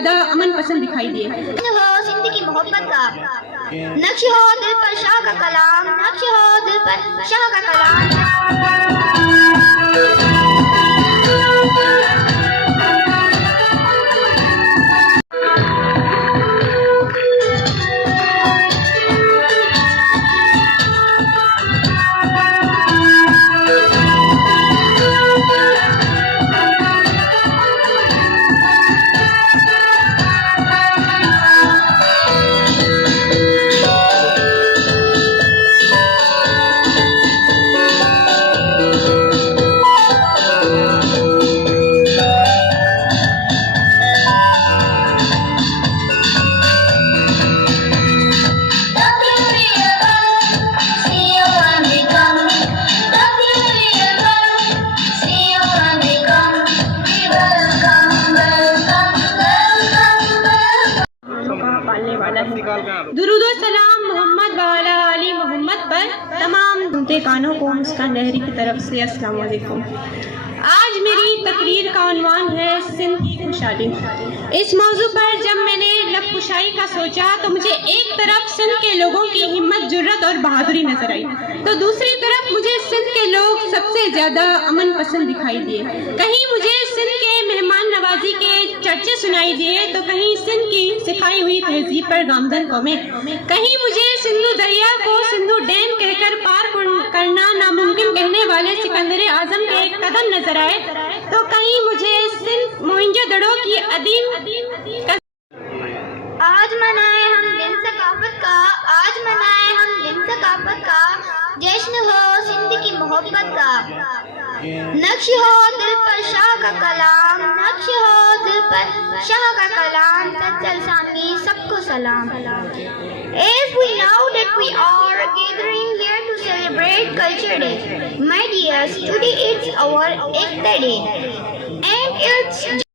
ज्यादा अमन पसंद दिखाई दिए। हो सिंध की मोहब्बत का नक्श हो दिल पर शाह का कलाम, नक्श हो दिल पर शाह का कलाम। दुरूद और सलाम मोहम्मद वाला अली मोहम्मद पर तमाम सुनते कानों को मुस्कान लहरी की तरफ से अस्सलाम वालेकुम। आज मेरी तकरीर का उन्वान है सिंध की खुशहाली। इस मौजू पर जब मैंने लब कुशाई का सोचा तो मुझे एक तरफ सिंध के लोगों की हिम्मत, जुर्रत और बहादुरी नजर आई, तो दूसरी तरफ मुझे सिंध के लोग सबसे ज्यादा अमन पसंद दिखाई दिए। कहीं मुझे सिंध के मेहमान नवाजी के चर्चे सुनाई दिए तो कहीं सिंध की सिखाई हुई तहजीब पर गामजन कौमें, कहीं मुझे सिंधु दरिया को सिंधु डैम कहकर पार करना नामुमकिन कहने वाले सिकंदर आजम के कदम नजर आए, तो कहीं मुझे सिंध मोइंजोदड़ो की अदीम आज मनाए हम दिन सकाफत का, आज मनाए हम दिन सकाफत का, जश्न हो सिंध की मोहब्बत का। नक्श हो दिल पर शाह का कलाम, नक्श हो दिल पर शाह का कलाम। सज्जल सामी सबको सलाम। As we know that we are gathering here to celebrate Culture Day, my dears, today it's our 8th day, and it's